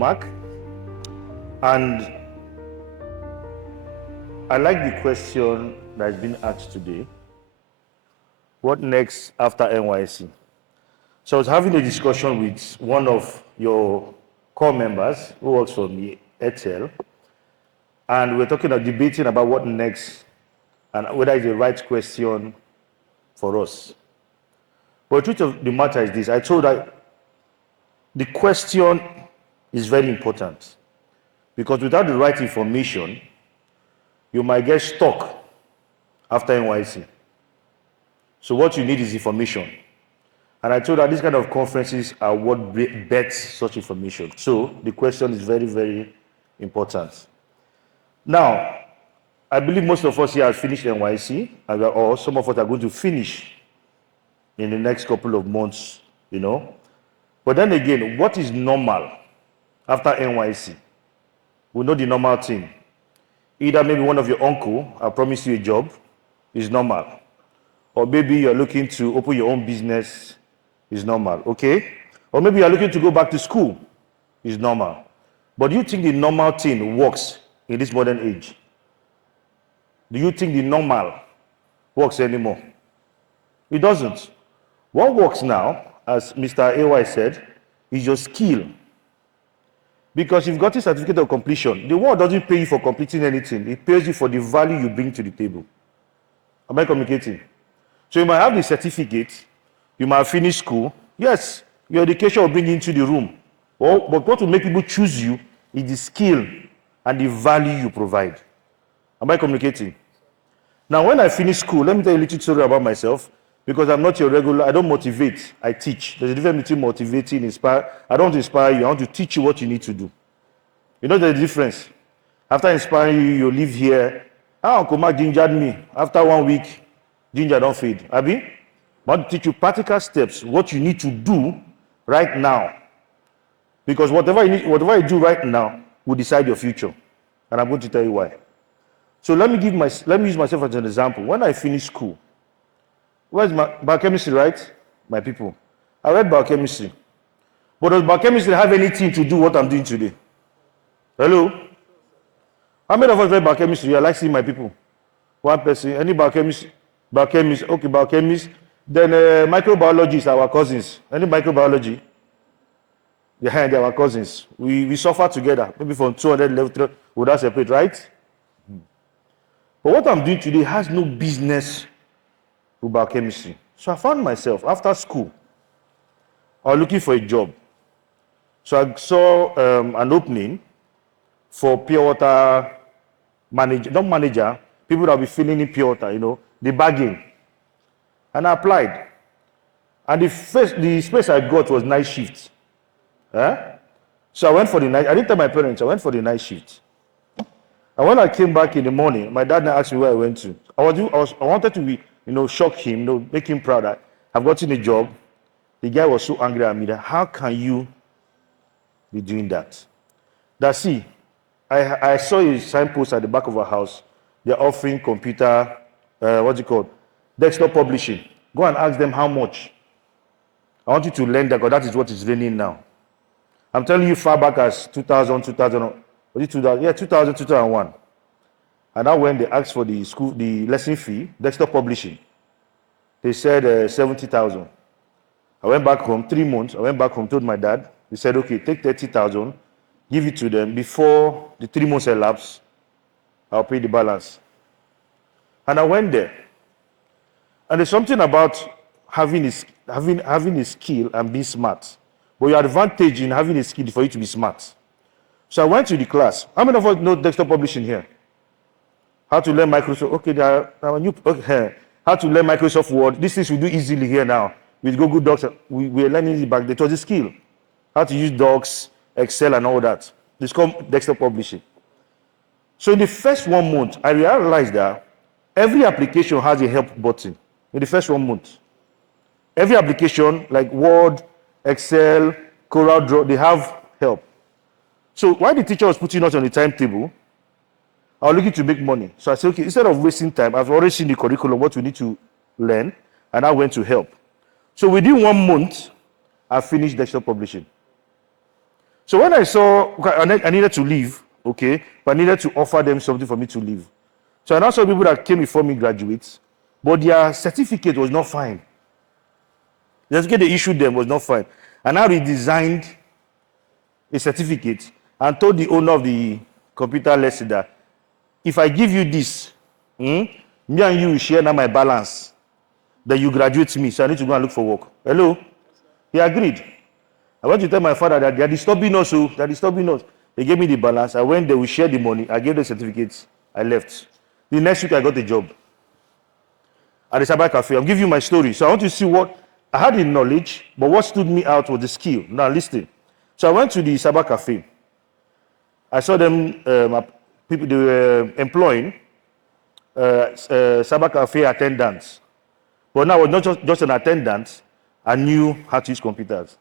Mark. And I like the question that has been asked today. What next after NYSC? So I was having a discussion with one of your core members who works for me, Etel, and we're debating about what next and whether it's the right question for us. But the truth of the matter is this. I told that the question is very important because without the right information, you might get stuck after NYSC. So what you need is information. And I told her these kind of conferences are what bets such information. So the question is very, very important. Now, I believe most of us here have finished NYSC, or some of us are going to finish in the next couple of months, But then again, what is normal after NYSC? We know the normal thing. Either maybe one of your uncle, I promised you a job, is normal. Or maybe you're looking to open your own business, is normal, okay? Or maybe you're looking to go back to school, is normal. But do you think the normal thing works in this modern age? Do you think the normal works anymore? It doesn't. What works now, as Mr. AY said, is your skill. Because you've got a certificate of completion. The world doesn't pay you for completing anything. It pays you for the value you bring to the table. Am I communicating? So you might have the certificate, you might have finished school. Yes, your education will bring you into the room. But what will make people choose you is the skill and the value you provide. Am I communicating? Now, when I finish school, let me tell you a little story about myself, because I'm not your regular, I don't motivate, I teach. There's a difference between motivating and inspire. I don't want to inspire you, I want to teach you what you need to do. You know the difference? After inspiring you, you live here. Uncle Mark gingered me. After 1 week, ginger don't fade. Abi? I want to teach you practical steps, what you need to do right now. Because whatever you do right now will decide your future. And I'm going to tell you why. So let me use myself as an example. When I finished school, where's my biochemistry, right? My people. I read biochemistry. But does biochemistry have anything to do with what I'm doing today? Hello? How many of us read biochemistry? I like seeing my people. One person. Any biochemist? Okay, biochemist. Then microbiologists are our cousins. Any microbiology? Yeah, they are our cousins. We suffer together. Maybe from 200 level, would that separate, right? But what I'm doing today has no business with biochemistry. So I found myself, after school, I was looking for a job. So I saw an opening for pure water manager, not manager, people that will be filling in pure water, the bagging. And I applied. And the space I got was night shift. So I went for the night. I didn't tell my parents, I went for the night shift. And when I came back in the morning, my dad now asked me where I went to. I wanted to shock him, make him proud that I've gotten a job. The guy was so angry at me that how can you be doing that? See, I saw a signpost at the back of our house. They're offering computer, desktop publishing. Go and ask them how much. I want you to learn that because that is what is raining now. I'm telling you far back as 2000, 2001. And now when they asked for the lesson fee, desktop publishing, they said 70,000. I went back home, 3 months. I went back home, told my dad. He said, okay, take 30,000, give it to them. Before the 3 months elapse, I'll pay the balance. And I went there. And there's something about having a skill and being smart. But your advantage in having a skill is for you to be smart. So I went to the class. How many of us know desktop publishing here? How to learn Microsoft? Okay, how to learn Microsoft Word. These things we do easily here now. With Google Docs, we're learning it back then. It was a skill. How to use Docs, Excel, and all that. It's called desktop publishing. So in the first 1 month, I realized that every application has a help button. In the first 1 month. Every application, like Word, Excel, Corel Draw, they have help. So while the teacher was putting us on the timetable, I was looking to make money. So I said, okay, instead of wasting time, I've already seen the curriculum, what we need to learn, and I went to help. So within 1 month, I finished desktop publishing. So when I saw, I needed to leave, okay, but I needed to offer them something for me to leave. So I now saw people that came before me graduates, but their certificate was not fine. The certificate they issued them was not fine. And I redesigned a certificate and told the owner of the computer lesson that if I give you this, me and you will share now my balance, then you graduate me, so I need to go and look for work. Hello? He agreed. I went to tell my father that they are disturbing us, so they are disturbing us. They gave me the balance. I went there, we shared the money. I gave the certificates. I left. The next week, I got a job at the cyber cafe. I'm giving you my story. So I want to see what, I had the knowledge, but what stood me out was the skill. Now listen. So I went to the cyber cafe. I saw them, people they were employing cyber cafe attendants. But now I was not just an attendant. I knew how to use computers.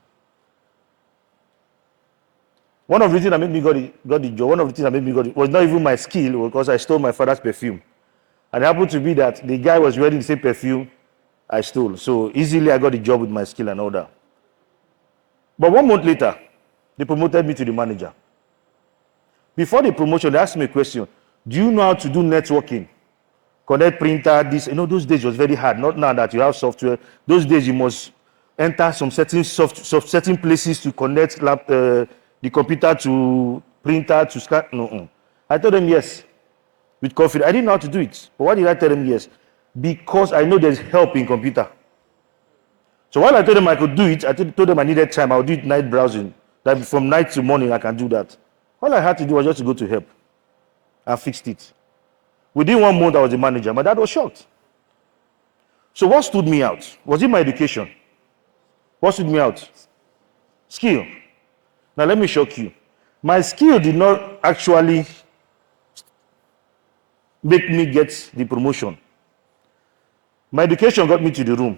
One of the things that made me got the job, one of the things that made me got it was not even my skill, because I stole my father's perfume. And it happened to be that the guy was wearing the same perfume I stole. So easily I got the job with my skill and all that. But 1 month later, they promoted me to the manager. Before the promotion, they asked me a question. Do you know how to do networking? Connect printer, this. You know, those days was very hard. Not now that you have software. Those days you must enter some certain places to connect the computer to printer to scan. No. I told them yes, with confidence. I didn't know how to do it. But why did I tell them yes? Because I know there's help in computer. So while I told them I could do it, I told them I needed time. I would do it night browsing. That from night to morning, I can do that. All I had to do was just to go to help. I fixed it. Within 1 month, I was the manager. My dad was shocked. So what stood me out? Was it my education? What stood me out? Skill. Now let me shock you. My skill did not actually make me get the promotion. My education got me to the room.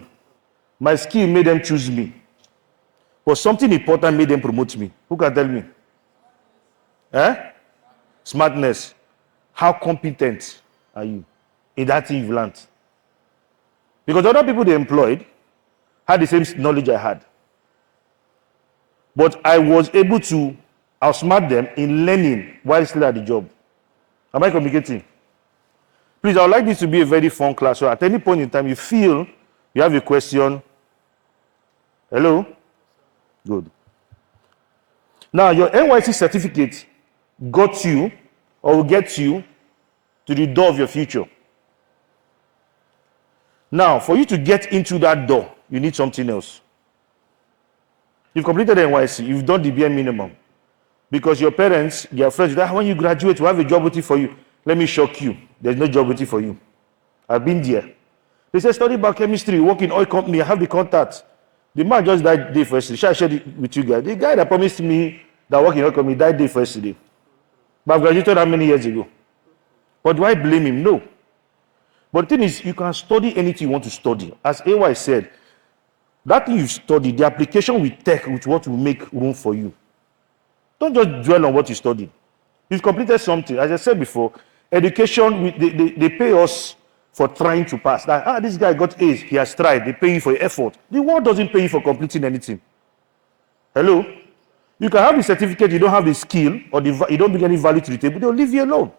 My skill made them choose me. But something important made them promote me. Who can tell me? Smartness. How competent are you in that thing you've learned? Because other people they employed had the same knowledge I had. But I was able to outsmart them in learning while still at the job. Am I communicating? Please, I would like this to be a very fun class. So at any point in time you feel you have a question. Hello? Good. Now, your NYSC certificate got you or will get you to the door of your future. Now, for you to get into that door, you need something else. You've completed the NYSC, you've done the bare minimum. Because your parents, their friends, when you graduate, we have a job waiting for you. Let me shock you. There's no job waiting for you. I've been there. They said, study biochemistry, work in oil company, I have the contact. The man just died day first. Shall I share it with you guys? The guy that promised me that work in oil company died day first today. But I've graduated how many years ago? But do I blame him? No. But the thing is, you can study anything you want to study. As AY said, that thing you study, the application will take with what will make room for you. Don't just dwell on what you studied. You've completed something. As I said before, education, they pay us for trying to pass. That, this guy got A's, he has tried. They pay you for your effort. The world doesn't pay you for completing anything. Hello? You can have the certificate, you don't have the skill, or you don't bring any value to the table, they'll leave you alone.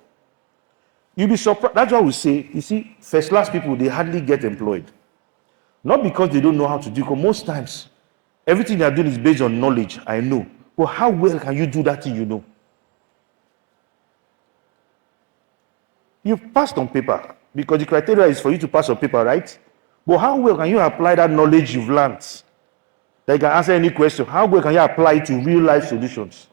You'll be surprised. That's why we say, you see, first-class people, they hardly get employed. Not because they don't know how to do it, because most times, everything they are doing is based on knowledge, I know. But how well can you do that thing you know? You passed on paper, because the criteria is for you to pass on paper, right? But how well can you apply that knowledge you've learned? That you can answer any question. How well can you apply it to real-life solutions?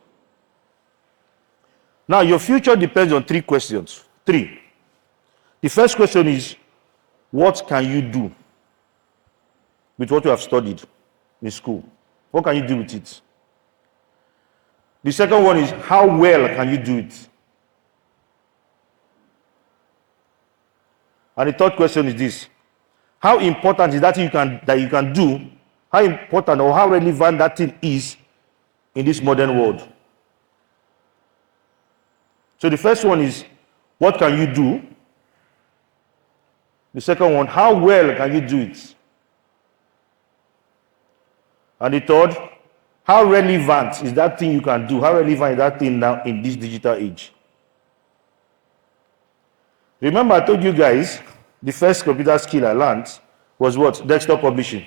Now, your future depends on 3 questions. 3. The first question is, what can you do with what you have studied in school? What can you do with it? The second one is, how well can you do it? And the third question is this: how important is that thing that you can do? How important or how relevant that thing is in this modern world? So the first one is, what can you do? The second one, how well can you do it? And the third, How relevant is that thing you can do? How relevant is that thing now in this digital age? Remember, I told you guys, the first computer skill I learned was what? Desktop publishing.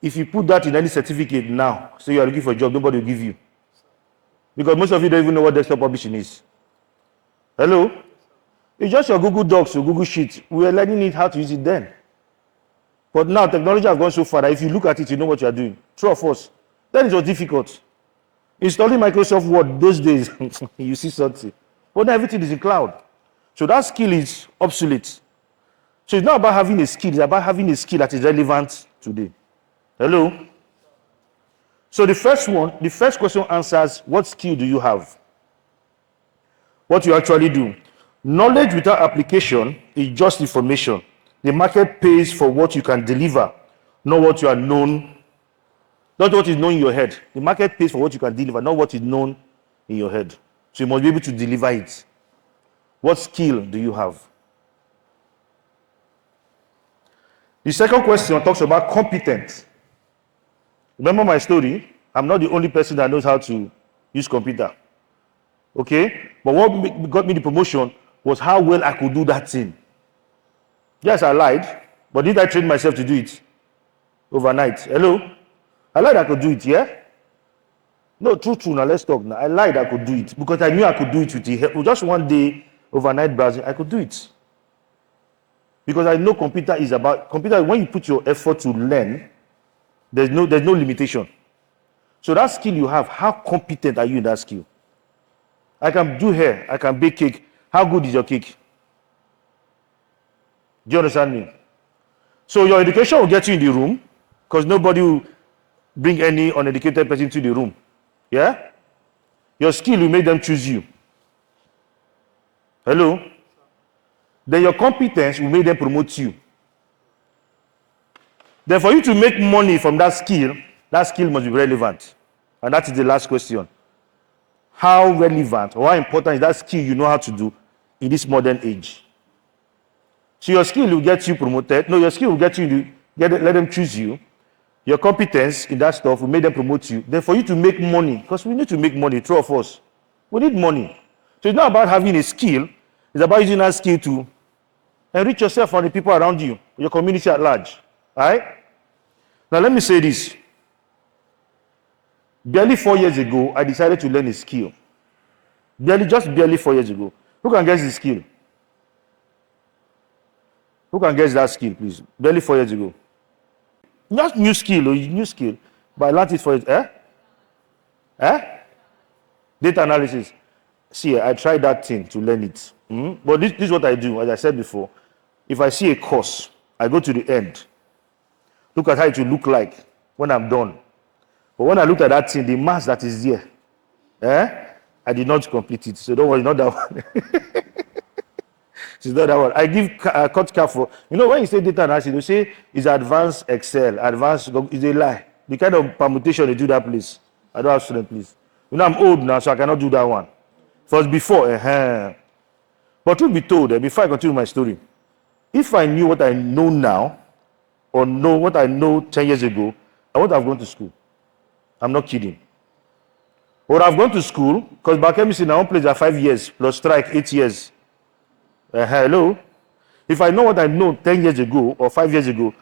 If you put that in any certificate now, say you are looking for a job, nobody will give you. Because most of you don't even know what desktop publishing is. Hello? It's just your Google Docs or Google Sheets. We were learning it how to use it then. But now technology has gone so far that if you look at it, you know what you are doing. True or false? Then it was difficult. Installing Microsoft Word those days, you see something. But now everything is in cloud. So that skill is obsolete. So it's not about having a skill, it's about having a skill that is relevant today. Hello? So the first question answers, what skill do you have? What you actually do. Knowledge without application is just information. The market pays for what you can deliver, not what you are known, not what is known in your head. The market pays for what you can deliver, not what is known in your head. So you must be able to deliver it. What skill do you have? The second question talks about competence. Remember my story? I'm not the only person that knows how to use computer. Okay? But what got me the promotion was how well I could do that thing. Yes, I lied, but did I train myself to do it overnight? Hello? I lied I could do it, yeah? No, true, now let's talk now. I lied I could do it because I knew I could do it with just one day overnight browsing. I could do it. Because I know computer, when you put your effort to learn, there's no limitation. So that skill you have, how competent are you in that skill? I can do hair, I can bake cake. How good is your cake? Do you understand me? So your education will get you in the room because nobody will bring any uneducated person to the room. Yeah? Your skill will make them choose you. Hello? Then your competence will make them promote you. Then for you to make money from that skill must be relevant. And that is the last question. How relevant or how important is that skill you know how to do in this modern age? So your skill will get you promoted. No, your skill will get you let them choose you. Your competence in that stuff will make them promote you. Then for you to make money, because we need to make money, true of us. We need money. So it's not about having a skill. It's about using that skill to enrich yourself and the people around you, your community at large. All right? Now let me say this. Barely 4 years ago, I decided to learn a skill. Just barely 4 years ago. Who can guess the skill? Who can guess that skill, please? Barely 4 years ago. Not new skill, but I learned it for it. Data analysis. See, I tried that thing to learn it. But this is what I do, as I said before. If I see a course, I go to the end. Look at how it will look like when I'm done. But when I looked at that thing, the mass that is there, I did not complete it. So don't worry, not that one. It's not that one. I give cut cap for, when you say data analysis, you say it's advanced Excel, advanced, it's a lie. The kind of permutation they do that, please. I don't have student, please. I'm old now, so I cannot do that one. First before, But truth be told, before I continue my story, if I knew what I know now, or know what I know 10 years ago, I would have gone to school. I'm not kidding. Or I've gone to school, because biochemistry in our own place are 5 years, plus strike 8 years. Hello? If I know what I know 10 years ago, or 5 years ago,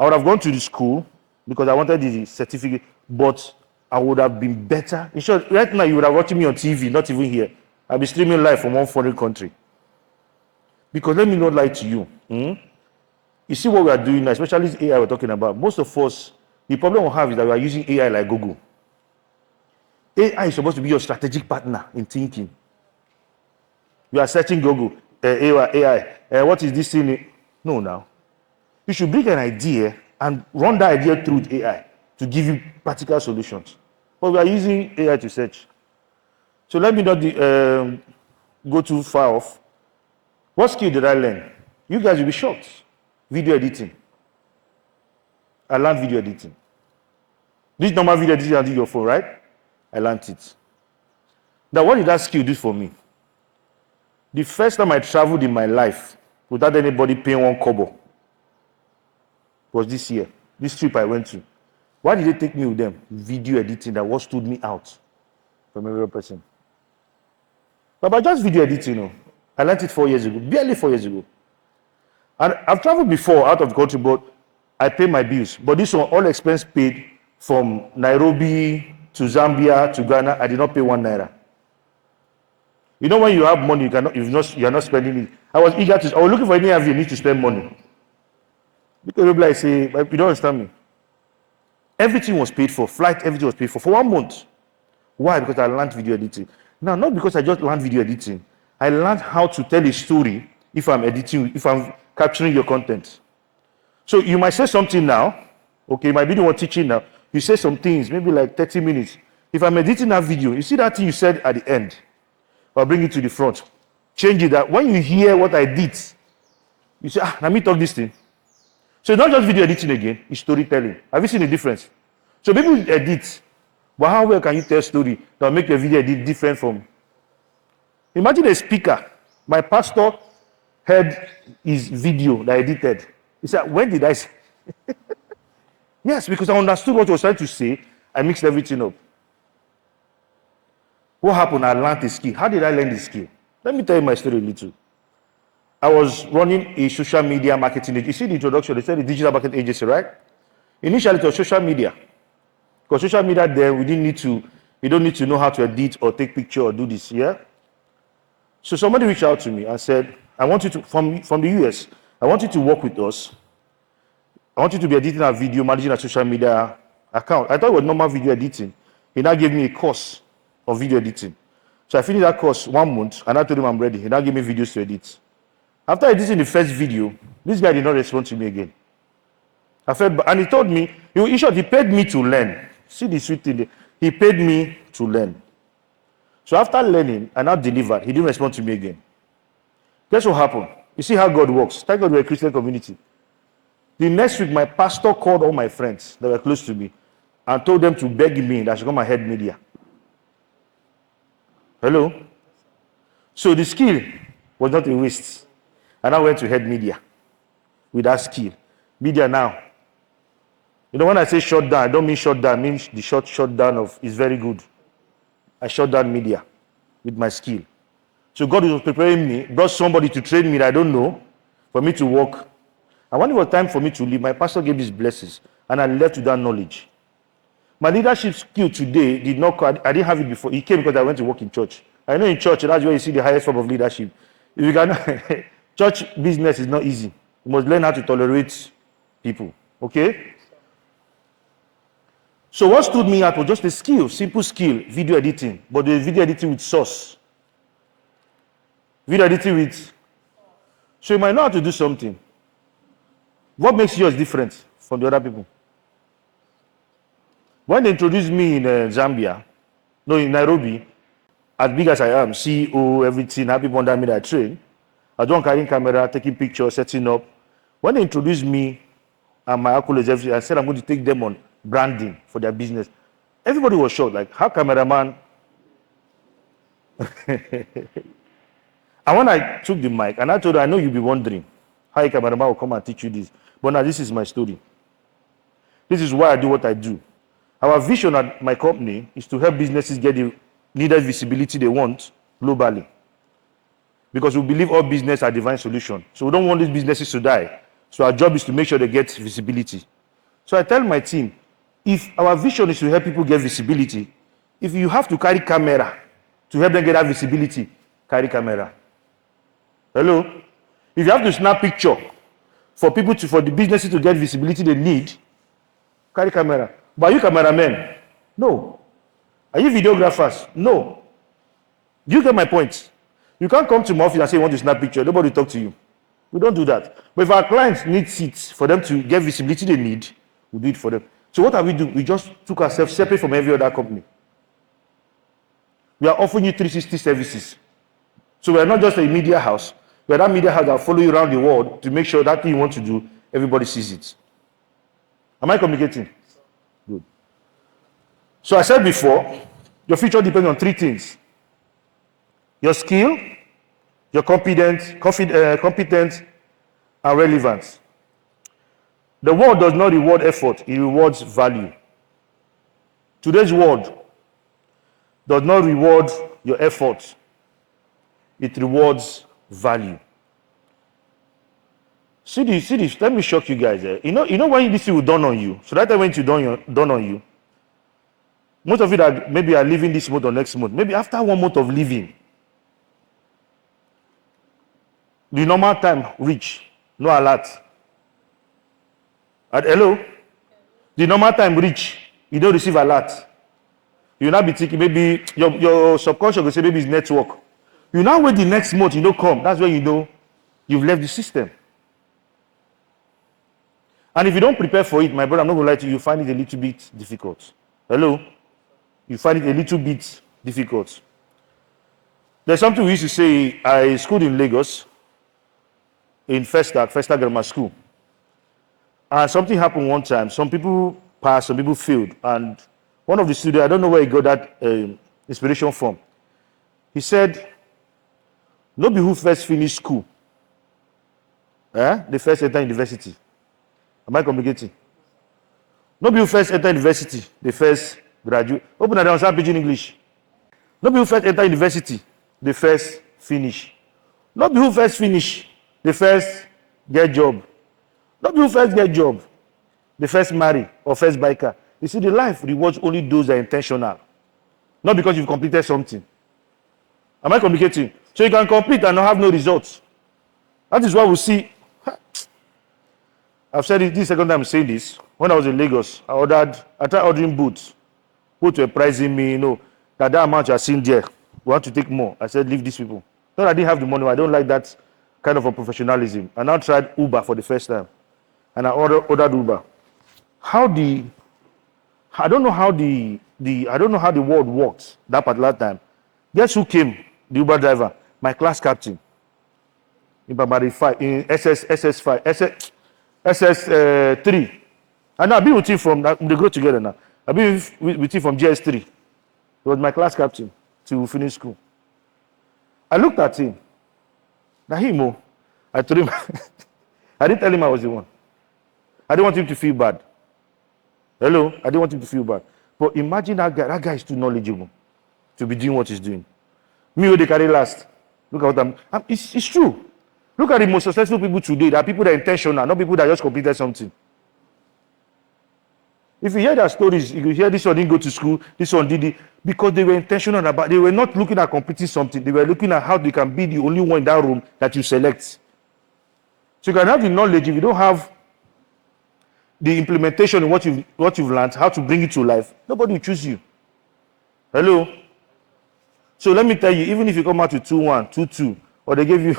I would have gone to the school, because I wanted the certificate, but I would have been better. In short, right now you would have watching me on TV, not even here. I'll be streaming live from one foreign country. Because let me not lie to you. You see what we are doing now, especially this AI we're talking about. Most of us, the problem we have is that we are using AI like Google. AI is supposed to be your strategic partner in thinking. You are searching Google, AI, what is this thing? No, now. You should bring an idea and run that idea through AI to give you practical solutions. But we are using AI to search. So let me not go too far off. What skill did I learn? You guys will be shocked. Video editing. I learned video editing. This normal video editing on your phone, right? I learned it. Now, what did that skill do for me? The first time I traveled in my life without anybody paying one kobo was this year. This trip I went to. Why did they take me with them? Video editing, that what stood me out from every other person. But just video editing, I learned it 4 years ago, barely 4 years ago. And I've traveled before out of the country, but I pay my bills. But this one, all expense paid from Nairobi to Zambia to Ghana, I did not pay 1 naira. You know, when you have money, you're not spending it. I was looking for any of you need to spend money. Because people like say, you don't understand me. Everything was paid for, flight, everything was paid for 1 month. Why? Because I learned video editing. Now, not because I just learned video editing. I learned how to tell a story if I'm editing, if I'm capturing your content. So you might say something now, okay, my video was teaching now. You say some things, maybe like 30 minutes. If I'm editing that video, you see that thing you said at the end, I'll bring it to the front. Change it that when you hear what I did, you say, let me talk this thing. So it's not just video editing again, it's storytelling. Have you seen the difference? So people edit, but how well can you tell story that will make your video edit different from? Imagine a speaker. My pastor heard his video that I edited. He said, when did I say? Yes, because I understood what he was trying to say. I mixed everything up. What happened? I learned the skill. How did I learn the skill? Let me tell you my story a little. I was running a social media marketing agency. You see the introduction, they said the digital marketing agency, right? Initially, it was social media. Because social media there, you don't need to know how to edit or take picture or do this, yeah? So somebody reached out to me and said, I want you to, from the US, I want you to work with us. I want you to be editing a video, managing a social media account. I thought it was normal video editing. He now gave me a course of video editing. So I finished that course 1 month, and I told him I'm ready. He now gave me videos to edit. After editing the first video, this guy did not respond to me again. And he told me, in short, he paid me to learn. See the sweet thing there. He paid me to learn. So after learning, I now delivered. He didn't respond to me again. Guess what happened? You see how God works. Thank God we're a Christian community. The next week, my pastor called all my friends that were close to me and told them to beg me that I should come and head media. Hello? So the skill was not a waste. And I went to head media with that skill. Media now. You know, when I say shut down, I don't mean shut down. I mean the shut down of is very good. I shut down media with my skill. So God was preparing me, brought somebody to train me that I don't know, for me to work. And when it was time for me to leave, my pastor gave his blessings, and I left with that knowledge. My leadership skill today did not come. I didn't have it before. It came because I went to work in church. I know in church, that's where you see the highest form of leadership. If you cannot, church business is not easy. You must learn how to tolerate people. Okay? So what stood me out was just a skill, simple skill, video editing, but the video editing with source. Video editing with. So you might know how to do something. What makes yours different from the other people? When they introduced me in in Nairobi, as big as I am, CEO, everything, have people under me that I train, I don't carry camera, taking pictures, setting up. When they introduced me and my accolades, everything, I said I'm going to take them on branding for their business. Everybody was shocked, like, how cameraman? And when I took the mic, and I told her, I know you'll be wondering how a cameraman will come and teach you this. But now this is my story. This is why I do what I do. Our vision at my company is to help businesses get the needed visibility they want globally. Because we believe all business are divine solution. So we don't want these businesses to die. So our job is to make sure they get visibility. So I tell my team, if our vision is to help people get visibility, if you have to carry camera to help them get that visibility, carry camera. Hello? If you have to snap picture for the businesses to get visibility they need, carry camera. But are you cameramen? No. Are you videographers? No. Do you get my point? You can't come to my office and say you want to snap picture. Nobody will talk to you. We don't do that. But if our clients need seats for them to get visibility they need, we do it for them. So what have we do? We just took ourselves separate from every other company. We are offering you 360 services. So we are not just a media house. We are that media house that will follow you around the world to make sure that thing you want to do, everybody sees it. Am I communicating? Good. So I said before, your future depends on 3 things. Your skill, your competence, and relevance. The world does not reward effort, it rewards value. Today's world does not reward your effort. It rewards value. See this. Let me shock you guys. You know when this will dawn on you. So that time when it dawn on you, most of you that maybe are living this month or next month, maybe after 1 month of living, the normal time reach, no alert. Hello? The normal time reach, you don't receive alert. You now be thinking maybe your subconscious will say maybe it's network. You now wait the next month, you don't come. That's when you know you've left the system. And if you don't prepare for it, my brother, I'm not going to lie to you, you find it a little bit difficult. Hello? You find it a little bit difficult. There's something we used to say. I schooled in Lagos, in Festa Grammar School. And something happened one time. Some people passed, some people failed. And one of the students, I don't know where he got that inspiration from. He said, no be who first finish school. They first enter university. Am I communicating? No be who first enter university, they first graduate. Open that down, start pidgin English. No be who first enter university, they first finish. No be who first finish, they first get job. No be who first get job, they first marry or first buy car. You see, the life rewards only those that are intentional. Not because you've completed something. Am I communicating? So you can complete and not have no results. That is why we see. I've said it, this is the second time I'm saying this. When I was in Lagos, I tried ordering boots. Boots were pricing me, that amount you're seeing there. We want to take more. I said, leave these people. Not I didn't have the money. I don't like that kind of a professionalism. I now tried Uber for the first time. And I ordered Uber. I don't know how the world works that particular time. Guess who came? The Uber driver, my class captain. In Babari 5, in SS5, SS3. And I've been with him from, they go together now. I've been with him from GS3. He was my class captain to finish school. I looked at him. Now him, I told him, I didn't tell him I was the one. I didn't want him to feel bad. Hello? I didn't want him to feel bad. But imagine that guy is too knowledgeable to be doing what he's doing. Me, who they carry last. Look at what it's true. Look at the most successful people today. There are people that are intentional, not people that just completed something. If you hear their stories, you hear this one didn't go to school, this one did it, because they were intentional about, they were not looking at completing something. They were looking at how they can be the only one in that room that you select. So you can have the knowledge. If you don't have the implementation of what you've learned, how to bring it to life, nobody will choose you. Hello? So let me tell you, even if you come out with 2-1, 2-2, or they give you,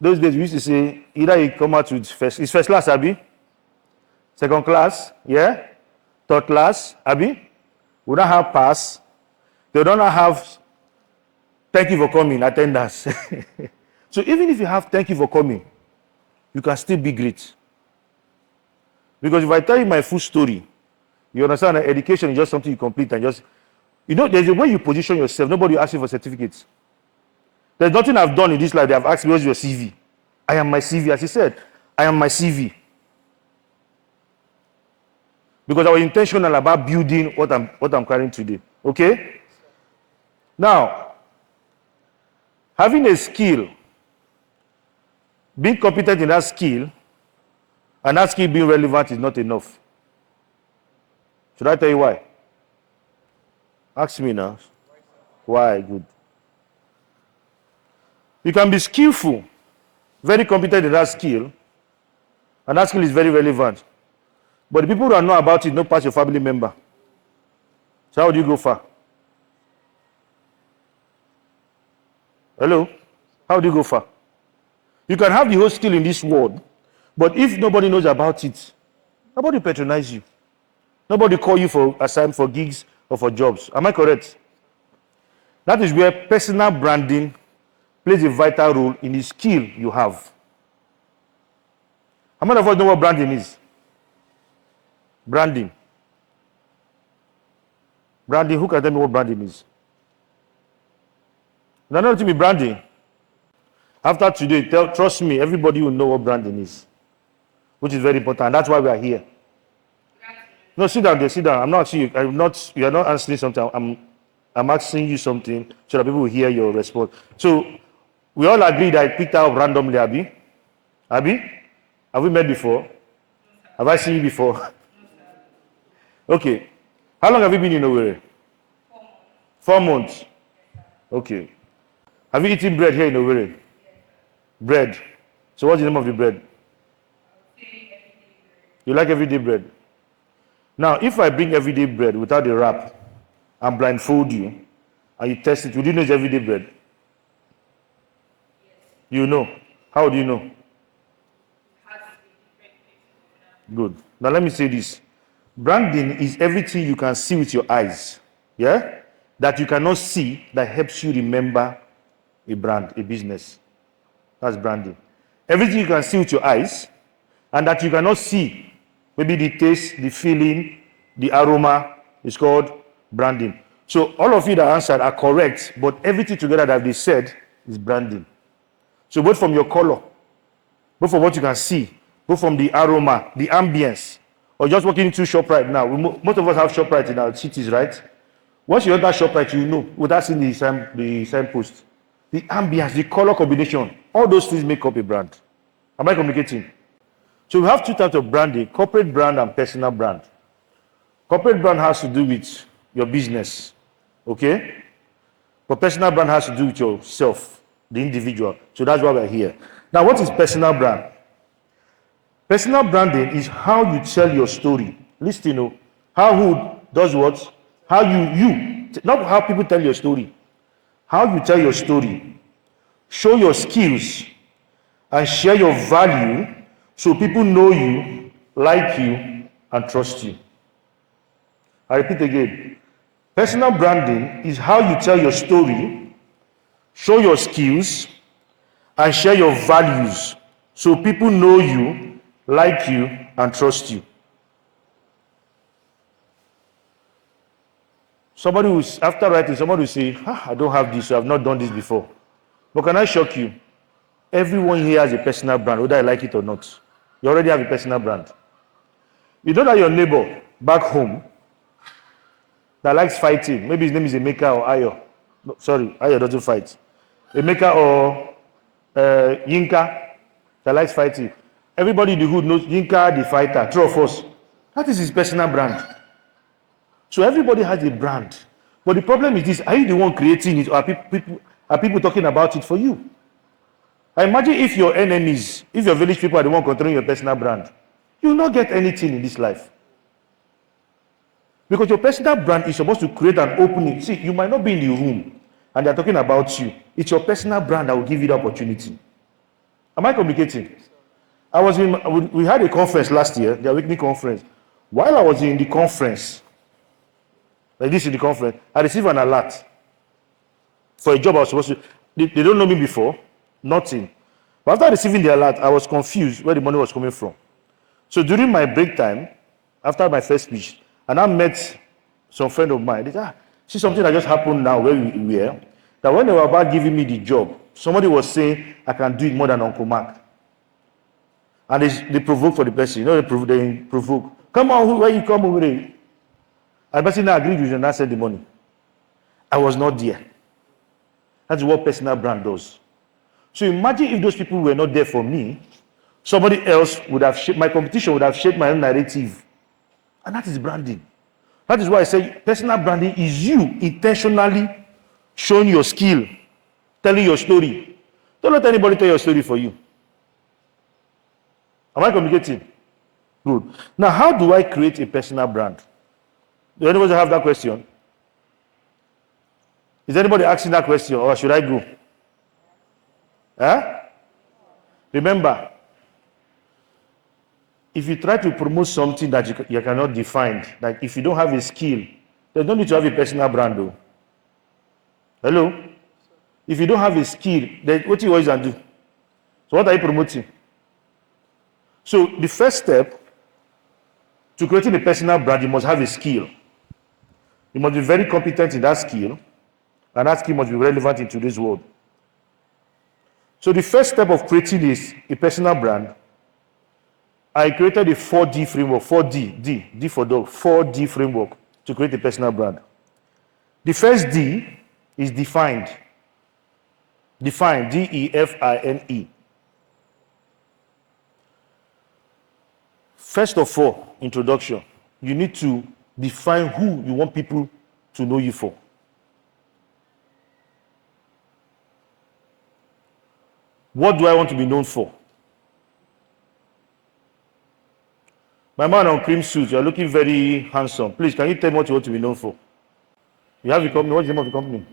those days we used to say, either you come out with it's first class, Abi, second class, yeah, third class, Abi, we don't have pass, they don't have thank you for coming, attendance. So even if you have thank you for coming, you can still be great. Because if I tell you my full story, you understand that education is just something you complete and just, there's a way you position yourself. Nobody asks you for certificates. There's nothing I've done in this life. They have asked me, what's your CV? I am my CV. As he said, I am my CV. Because I was intentional about building what I'm carrying today. Okay? Now, having a skill, being competent in that skill, and that skill being relevant is not enough. Should I tell you why? Ask me now. Why? Good. You can be skillful, very competent in that skill, and that skill is very relevant. But the people who don't know about it don't pass your family member. So how do you go far? Hello? How do you go far? You can have the whole skill in this world, but if nobody knows about it, nobody patronize you. Nobody call you for assignment, for gigs, or for jobs. Am I correct? That is where personal branding plays a vital role in the skill you have. How many of us know what branding is? Branding. Branding, who can tell me what branding is? No, not to be branding. After today, trust me, everybody will know what branding is, which is very important. That's why we are here. No, sit down there, sit down. I'm not asking you. You are not answering something. I'm asking you something so that people will hear your response. So we all agree that I picked out randomly, Abby. Abby? Have we met before? Have I seen you before? Okay. How long have you been in Owerri? 4 months. Okay. Have you eaten bread here in Owerri? Bread. So what's the name of the bread? You like everyday bread? Now, if I bring everyday bread without the wrap and blindfold you, and you test it, would you know it's everyday bread? You know. How do you know? Good. Now let me say this. Branding is everything you can see with your eyes, yeah? That you cannot see that helps you remember a brand, a business. That's branding. Everything you can see with your eyes and that you cannot see, maybe the taste, the feeling, the aroma, is called branding. So all of you that answered are correct, but everything together that they said is branding. So both from your color, both from what you can see, both from the aroma, the ambience, or just walking into ShopRite now. Most of us have ShopRite in our cities, right? Once you enter ShopRite, you know, without seeing the signpost, the ambience, the color combination, all those things make up a brand. Am I communicating? So we have two types of branding, corporate brand and personal brand. Corporate brand has to do with your business, okay? But personal brand has to do with yourself, the individual. So that's why we're here. Now, what is personal brand? Personal branding is how you tell your story. Listen, you know, how who does what? How you, not how people tell your story. How you tell your story. Show your skills and share your value so people know you, like you, and trust you. I repeat again. Personal branding is how you tell your story, show your skills, and share your values so people know you, like you, and trust you. Somebody who, after writing, somebody will say, I don't have this, so I've not done this before. But can I shock you? Everyone here has a personal brand, whether I like it or not. You already have a personal brand. You know that your neighbor back home that likes fighting, maybe his name is Emeka or Ayo. No, sorry, Ayo doesn't fight. Emeka or Yinka that likes fighting. Everybody in the hood knows Yinka the fighter, true of us. That is his personal brand. So everybody has a brand. But the problem is this, are you the one creating it or are people talking about it for you? I imagine if your enemies, if your village people are the one controlling your personal brand, you will not get anything in this life. Because your personal brand is supposed to create an opening. See, you might not be in the room and they're talking about you. It's your personal brand that will give you the opportunity. Am I communicating? We had a conference last year, the Awakening Conference. While I was in the conference, like this in the conference, I received an alert for a job I was supposed to. They don't know me before, nothing. But after receiving the alert, I was confused where the money was coming from. So during my break time, after my first speech, and I met some friend of mine. They said, see something that just happened now where we were, that when they were about giving me the job, somebody was saying, I can do it more than Uncle Mark. And they provoke for the person. You know, they provoke. Come on, where you come over there? And the person agreed with you and I sent the money. I was not there. That's what personal brand does. So imagine if those people were not there for me, somebody else would have shaped, my competition would have shaped my own narrative. And that is branding. That is why I say personal branding is you intentionally showing your skill, telling your story. Don't let anybody tell your story for you. Am I communicating? Good. Now, how do I create a personal brand? Does anybody have that question? Is anybody asking that question, or should I go? Huh? Remember, if you try to promote something that you cannot define, like if you don't have a skill, there's no need to have a personal brand, though. Hello? If you don't have a skill, then what do you always do? So what are you promoting? So the first step to creating a personal brand, you must have a skill. You must be very competent in that skill, and that skill must be relevant in today's world. So the first step of creating a personal brand, I created a 4D framework, 4D, D for dog, 4D framework to create a personal brand. The first D is defined. Define, D-E-F-I-N-E. First of all, introduction. You need to define who you want people to know you for. What do I want to be known for? My man on cream suit, you're looking very handsome. Please, can you tell me what you want to be known for? You have a company. What's the name of the company?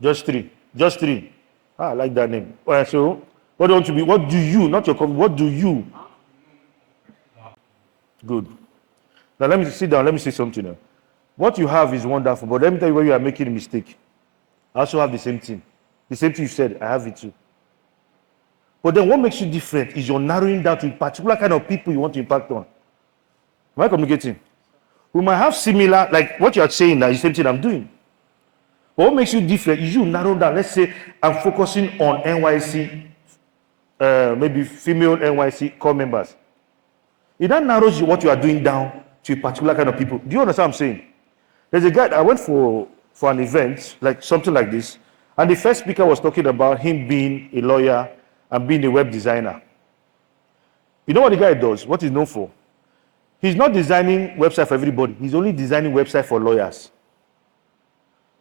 Just three. Just three. I like that name. All right, so what do you want to be? What do you, not your company, what do you? Good. Now let me sit down. Let me say something now. What you have is wonderful, but let me tell you where you are making a mistake. I also have the same thing. The same thing you said, I have it too. But then what makes you different is you're narrowing down to a particular kind of people you want to impact on. Am I communicating? We might have similar, like what you are saying now is the same thing I'm doing. But what makes you different is you narrow down. Let's say I'm focusing on NYSC, maybe female NYSC Corps members. It then narrows what you are doing down to a particular kind of people. Do you understand what I'm saying? There's a guy, I went for an event, like something like this, and the first speaker was talking about him being a lawyer and being a web designer. You know what the guy does? What he's known for? He's not designing website for everybody. He's only designing website for lawyers.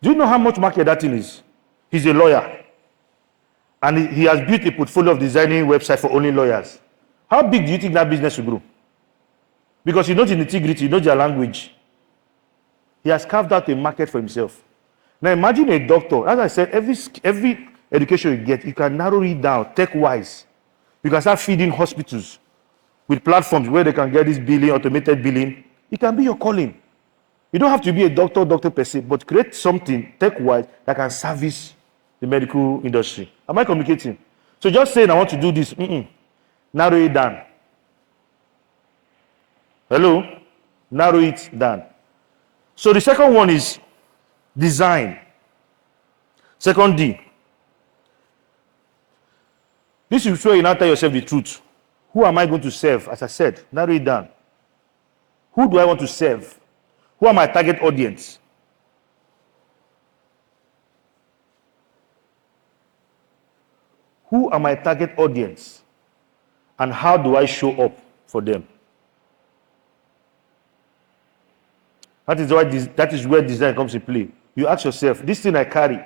Do you know how much market that thing is? He's a lawyer. And he has built a portfolio of designing website for only lawyers. How big do you think that business will grow? Because he knows the nitty-gritty, he knows their language. He has carved out a market for himself. Now imagine a doctor. As I said, every education you get, you can narrow it down tech-wise. You can start feeding hospitals with platforms where they can get this billing, automated billing. It can be your calling. You don't have to be a doctor per se, but create something tech-wise that can service the medical industry. Am I communicating? So just saying I want to do this, narrow it down. Hello? Narrow it down. So the second one is design. Second D. This is where you now tell yourself the truth. Who am I going to serve? As I said, narrow it down. Who do I want to serve? Who are my target audience? Who are my target audience? And how do I show up for them? That is where design comes into play. You ask yourself, this thing I carry.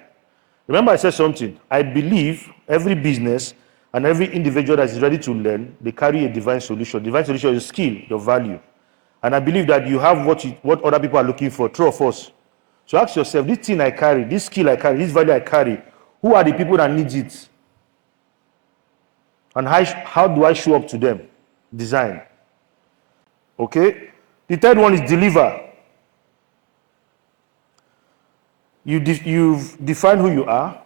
Remember I said something. I believe every business and every individual that is ready to learn, they carry a divine solution. Divine solution is a skill, your value. And I believe that you have what other people are looking for, true or false. So ask yourself, this thing I carry, this skill I carry, this value I carry, who are the people that need it? And how do I show up to them? Design. Okay? The third one is deliver. You've defined who you are.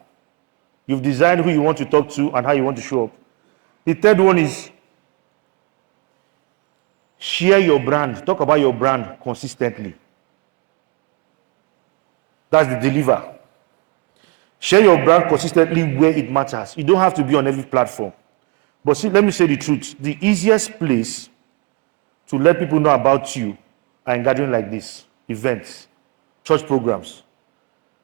You've designed who you want to talk to and how you want to show up. The third one is share your brand. Talk about your brand consistently. That's the deliver. Share your brand consistently where it matters. You don't have to be on every platform. But see, let me say the truth. The easiest place to let people know about you are in gatherings like this, events, church programs.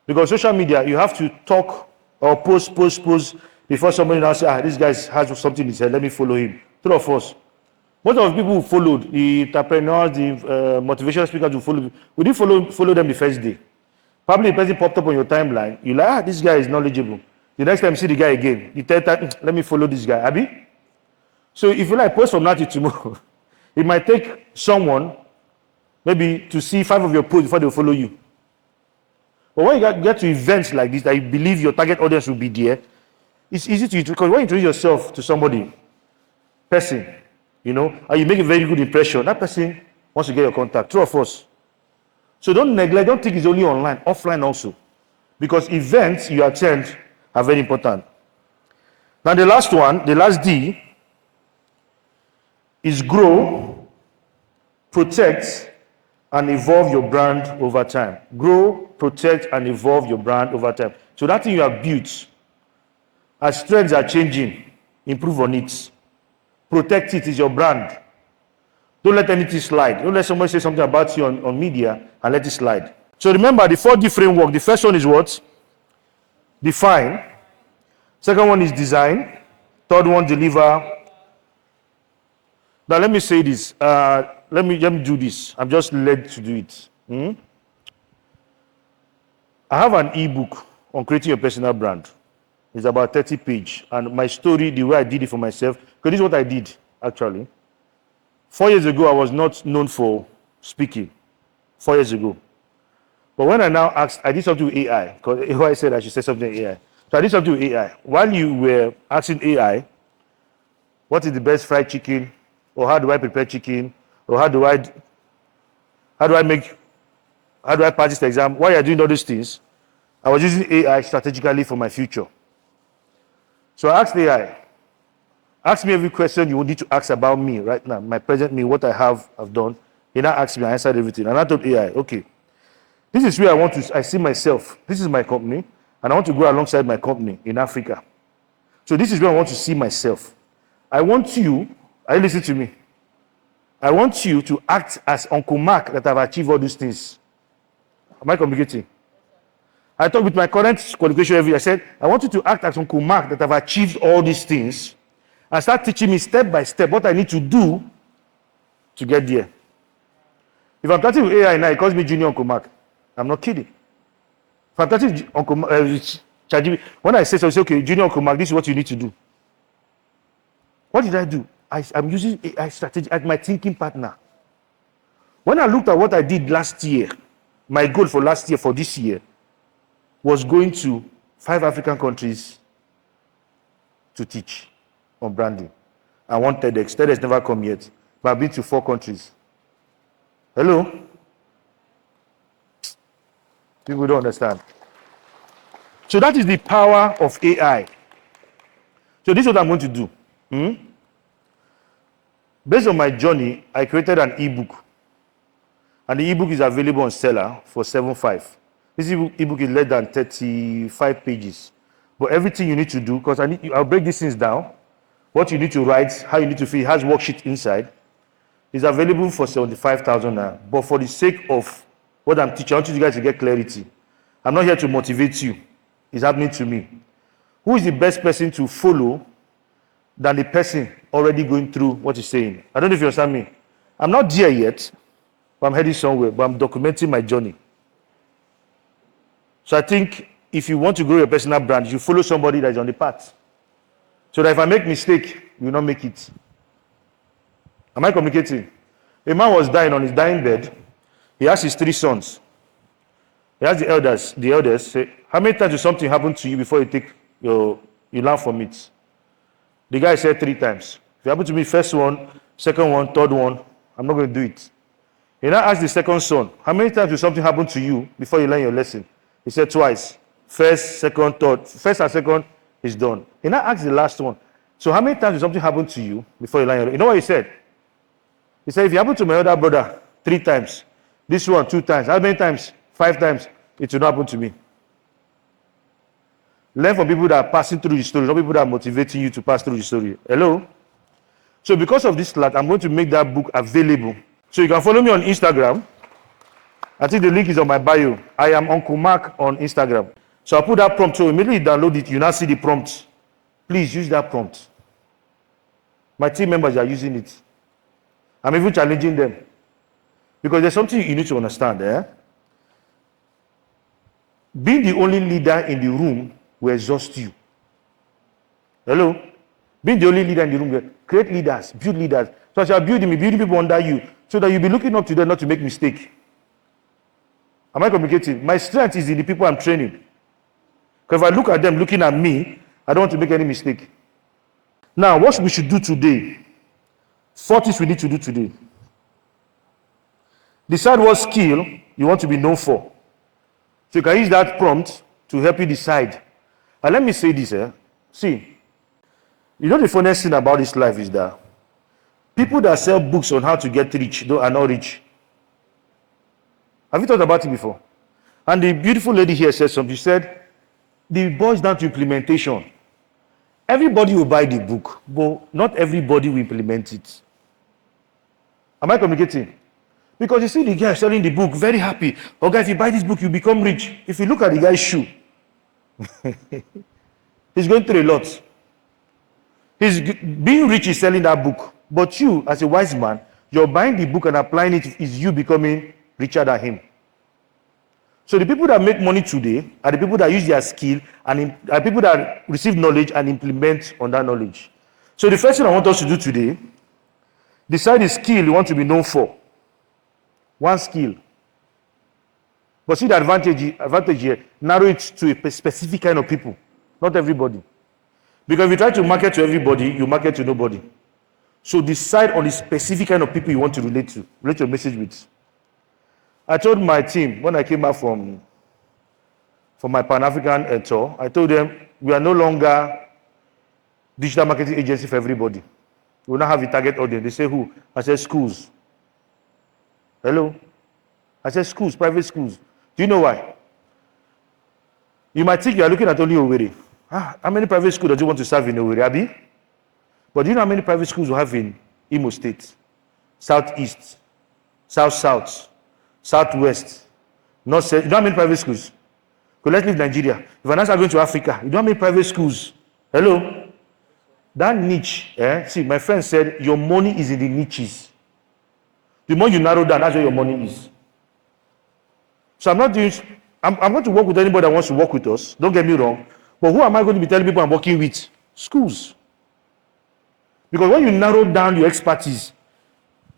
Because social media, you have to talk or post before somebody now says, this guy has something in his head, let me follow him. True or false? Most of the people who followed, the entrepreneurs, the motivational speakers who followed, we didn't follow them the first day. Probably a person popped up on your timeline. You're like, this guy is knowledgeable. The next time you see the guy again, the third time, let me follow this guy. Abi? So if you like post from now to tomorrow, it might take someone maybe to see 5 of your posts before they follow you. But when you get to events like this, that you believe your target audience will be there, it's easy to, because when you introduce yourself to somebody, person, and you make a very good impression, that person wants to get your contact, true or false. So don't neglect, don't think it's only online, offline also. Because events you attend are very important. Now the last one, the last D, is grow, protect, and evolve your brand over time. Grow, protect, and evolve your brand over time. So that thing you have built, as trends are changing, improve on it. Protect it. It's your brand. Don't let anything slide. Don't let somebody say something about you on media and let it slide. So remember, the 4D framework. The first one is what? Define. Second one is design. Third one, deliver. Now let me say this. Let me do this. I'm just led to do it. I have an ebook on creating your personal brand. It's about 30 pages. And my story, the way I did it for myself, because this is what I did, actually. 4 years ago, I was not known for speaking. 4 years ago. But when I now asked, I did something with AI, because AI said I should say something with AI. So I did something with AI. While you were asking AI, what is the best fried chicken? Or how do I prepare chicken? Or how do I pass this exam? While you're doing all these things, I was using AI strategically for my future. So I asked AI, ask me every question you need to ask about me right now, my present me, what I've done. He now asked me, I answered everything. And I told AI, okay, this is where I see myself. This is my company, and I want to go alongside my company in Africa. So this is where I want to see myself. I want you, listen to me. I want you to act as Uncle Mark that have achieved all these things. Am I communicating? I talked with my current qualification every year. I said, I want you to act as Uncle Mark that have achieved all these things and start teaching me step by step what I need to do to get there. If I'm starting with AI now, it calls me Junior Uncle Mark. I'm not kidding. If I'm starting with Uncle ChatGPT, when I say so, I say, okay, Junior Uncle Mark, this is what you need to do. What did I do? I'm using AI strategy as my thinking partner. When I looked at what I did last year, my goal for last year, for this year, was going to 5 African countries to teach on branding. I want TEDx. TEDx never come yet, but I've been to 4 countries. Hello? People don't understand. So that is the power of AI. So this is what I'm going to do. Based on my journey, I created an ebook. And the ebook is available on Seller for $7.5. This ebook is less than 35 pages. But everything you need to do, because I'll break these things down. What you need to write, how you need to fill, it has worksheet inside. It's available for $75,000 now. But for the sake of what I'm teaching, I want you guys to get clarity. I'm not here to motivate you. It's happening to me. Who is the best person to follow than the person already going through what he's saying? I don't know if you understand me. I'm not there yet, but I'm heading somewhere, but I'm documenting my journey. So I think if you want to grow your personal brand, you follow somebody that is on the path. So that if I make mistake, you will not make it. Am I communicating? A man was dying on his dying bed. He asked his 3 sons. He asked the elders, say, how many times did something happen to you before you learn from it? The guy said 3 times. If it happened to me, first one, second one, third one, I'm not going to do it. He now asked the second son, how many times did something happen to you before you learn your lesson? He said twice. First, second, third. First and second is done. He now asked the last one, so how many times did something happen to you before you learn your lesson? You know what he said? He said, if it happened to my other brother 3 times, this one 2 times, how many times? 5 times, it will not happen to me. Learn from people that are passing through the story, not people that are motivating you to pass through the story. Hello? So because of this slide, I'm going to make that book available. So you can follow me on Instagram. I think the link is on my bio. I am Uncle Mark on Instagram. So I'll put that prompt. So immediately you download it, you now see the prompt. Please use that prompt. My team members are using it. I'm even challenging them. Because there's something you need to understand. Being the only leader in the room will exhaust you. Hello? Being the only leader in the room will create leaders, build leaders. So as you are building people under you, so that you'll be looking up to them not to make mistakes. Am I communicating? My strength is in the people I'm training. Because if I look at them looking at me, I don't want to make any mistake. Now, what we should do today, 4 things we need to do today. Decide what skill you want to be known for. So you can use that prompt to help you decide. And let me say this, see, you know the funniest thing about this life is that people that sell books on how to get rich are not rich. Have you thought about it before? And the beautiful lady here said something. She said, it boils down to implementation. Everybody will buy the book, but not everybody will implement it. Am I communicating? Because you see the guy selling the book, very happy. Oh, guys, if you buy this book, you become rich. If you look at the guy's shoe, he's going through a lot. Being rich is selling that book. But you, as a wise man, you're buying the book and applying it is you becoming richer than him. So the people that make money today are the people that use their skill and are people that receive knowledge and implement on that knowledge. So the first thing I want us to do today, decide the skill you want to be known for. One skill. But see the advantage here, narrow it to a specific kind of people, not everybody. Because if you try to market to everybody, you market to nobody. So decide on the specific kind of people you want to relate your message with. I told my team when I came back from my Pan-African tour, I told them we are no longer digital marketing agency for everybody. We will not have a target audience. They say who? I said schools. Hello? I said schools, private schools. Do you know why? You might think you are looking at only Owerri. How many private schools do you want to serve in Owerri, Abi? But do you know how many private schools we have in Imo State, Southeast, South, Southwest, North? You know how many private schools? So let's leave Nigeria. If I'm not going to Africa, you know how many private schools? Hello? That niche, see, my friend said, your money is in the niches. The more you narrow down, that's where your money is. So I'm going to work with anybody that wants to work with us. Don't get me wrong. But who am I going to be telling people I'm working with? Schools. Because when you narrow down your expertise,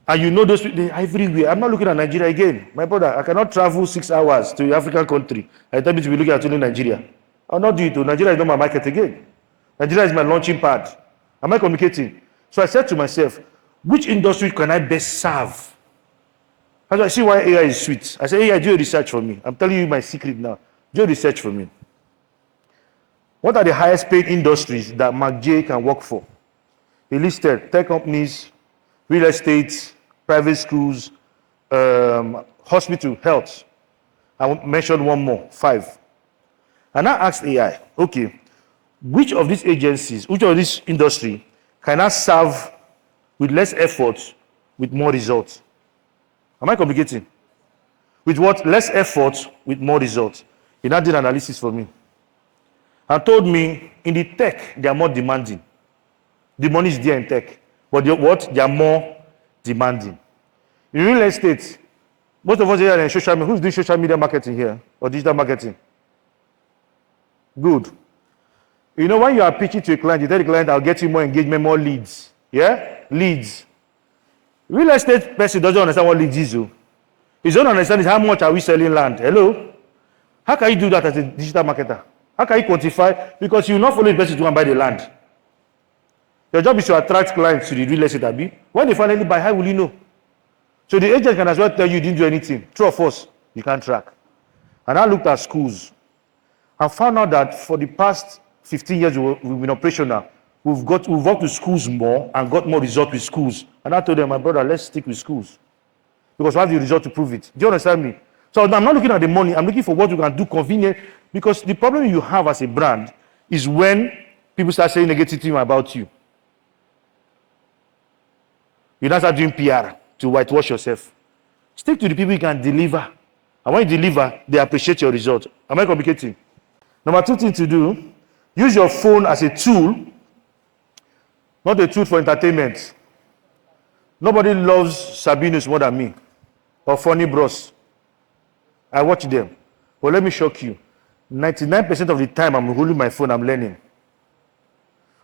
and you know those people, they're everywhere. I'm not looking at Nigeria again. My brother, I cannot travel 6 hours to an African country. I tell me to be looking at only Nigeria. I'll not do it. Nigeria is not my market again. Nigeria is my launching pad. Am I communicating? So I said to myself, which industry can I best serve? I see why AI is sweet. I said, AI, do your research for me. I'm telling you my secret now. Do your research for me. What are the highest paid industries that Mark J can work for? He listed tech companies, real estate, private schools, hospital, health. I mentioned one more, 5. And I asked AI, okay, which of these agencies, which of this industry can I serve with less effort, with more results? Am I communicating? With what? Less effort, with more results. He now did analysis for me. And told me, in the tech, they are more demanding. The money is there in tech. But they are more demanding. In real estate, most of us here are in social media. Who's doing social media marketing here? Or digital marketing? Good. You know, when you are pitching to a client, you tell the client, I'll get you more engagement, more leads. Yeah? Leads. Real estate person doesn't understand what leads is. His own understanding is how much are we selling land. Hello? How can you do that as a digital marketer? How can you quantify? Because you will not follow the person to go and buy the land. Your job is to attract clients to the real estate, Abi. When they finally buy, how will you know? So the agent can as well tell you didn't do anything. True or false? You can't track. And I looked at schools and found out that for the past 15 years we've been operational, we've worked with schools more and got more results with schools. And I told them, my brother, let's stick with schools. Because we have the result to prove it. Do you understand me? So I'm not looking at the money. I'm looking for what we can do convenient. Because the problem you have as a brand is when people start saying negative things about you. You now start doing PR to whitewash yourself. Stick to the people you can deliver. And when you deliver, they appreciate your result. Am I communicating? Number 2 thing to do, use your phone as a tool, not a tool for entertainment. Nobody loves Sabinus more than me, or Funny Bros. I watch them. But let me shock you. 99% of the time I'm holding my phone, I'm learning.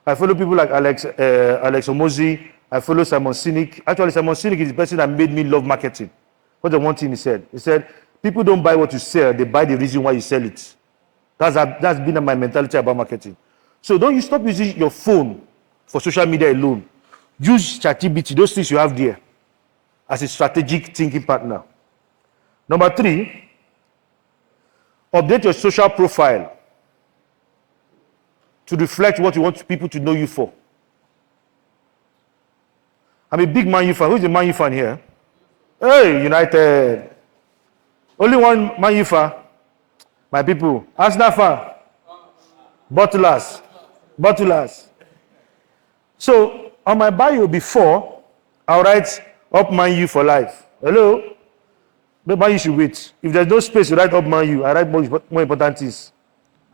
I follow people like Alex Omozi. I follow Simon Sinek. Actually, Simon Sinek is the person that made me love marketing. What's the one thing he said? He said, people don't buy what you sell, they buy the reason why you sell it. That's been my mentality about marketing. So don't you stop using your phone for social media alone. Use ChatGPT, those things you have there, as a strategic thinking partner. Number 3, update your social profile to reflect what you want people to know you for. I'm a big Man U fan. Who's the Man U fan here? Hey, United. Only one Man U fan. My people. Arsenal fan. Bottlers. So on my bio before, I'll write up Man U for life. Hello? But Man U should wait. If there's no space to write up Man U, I write more important things.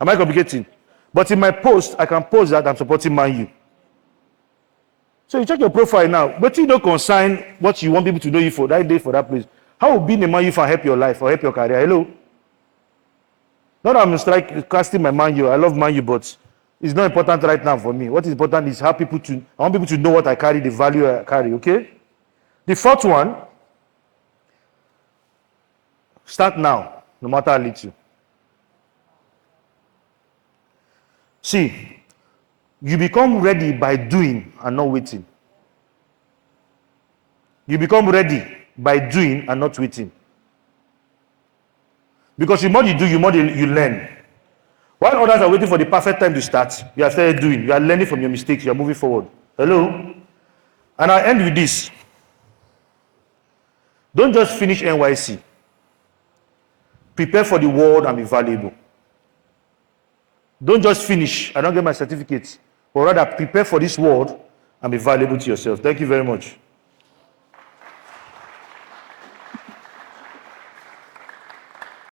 Am I complicating? But in my post, I can post that I'm supporting Man U. So you check your profile now, but you don't consign what you want people to know you for that day, for that place. How will being a Man U fan help your life or help your career? Hello? Not that I'm casting my Man U. I love Man U, but it's not important right now for me. What is important is how I want people to know what I carry, the value I carry, okay? The fourth one, start now, no matter how little. See, you become ready by doing and not waiting. You become ready by doing and not waiting. Because the more you do, the more you learn. While others are waiting for the perfect time to start, you have started doing. You are learning from your mistakes. You are moving forward. Hello? And I'll end with this. Don't just finish NYSC. Prepare for the world and be valuable. Don't just finish. I don't get my certificates. But rather, prepare for this world and be valuable to yourself. Thank you very much.